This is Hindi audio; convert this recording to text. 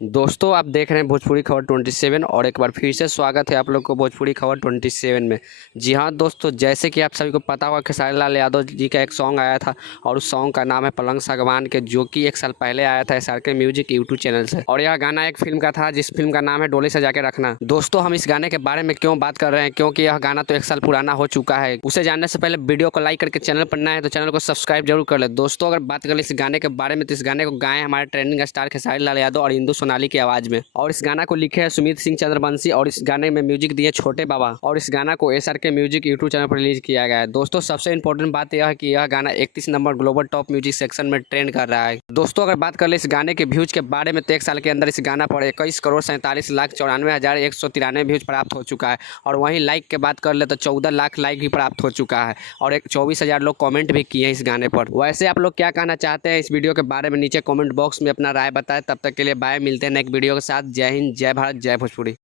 दोस्तों आप देख रहे हैं भोजपुरी खबर 27 और एक बार फिर से स्वागत है आप लोग को भोजपुरी खबर 27 में। जी हाँ दोस्तों, जैसे कि आप सभी को पता होगा खेसारी लाल यादव जी का एक सॉन्ग आया था और उस सॉन्ग का नाम है पलंग सागवान के, जो कि एक साल पहले आया था SRK म्यूजिक यूट्यूब चैनल से। और यह गाना एक फिल्म का था जिस फिल्म का नाम है डोली सजा के रखना। दोस्तों हम इस गाने के बारे में क्यों बात कर रहे हैं, क्योंकि यह गाना तो एक साल पुराना हो चुका है। उसे जानने से पहले वीडियो को लाइक करके चैनल पर नया है तो चैनल को सब्सक्राइब जरूर कर ले। दोस्तों अगर बात करें इस गाने के बारे में तो इस गाने को गाए हमारे ट्रेंडिंग स्टार खेसारी लाल यादव और इंदु सोनाली की आवाज में। और इस गाना को लिखे हैं सुमित सिंह चंद्रवंशी और इस गाने में म्यूजिक दिए छोटे बाबा। और इस गाना को SRK म्यूजिक यूट्यूब चैनल पर रिलीज किया गया है। दोस्तों सबसे इंपॉर्टेंट बात यह है कि यह गाना 31 number global top music section में ट्रेंड कर रहा है। दोस्तों अगर बात कर ले इस गाने के व्यूज के बारे में तो एक साल के अंदर इस गाना पर 21,47,94,193 व्यूज प्राप्त हो चुका है। और वहीं लाइक के बात कर ले तो 14 लाख लाइक भी प्राप्त हो चुका है और 24,000 लोग कमेंट भी किए हैं इस गाने पर। वैसे आप लोग क्या कहना चाहते हैं इस वीडियो के बारे में नीचे कमेंट बॉक्स में अपना राय बताएं। तब तक के लिए बाय, मिलते हैं नेक्स्ट वीडियो के साथ। जय हिंद, जय भारत, जय भोजपुरी।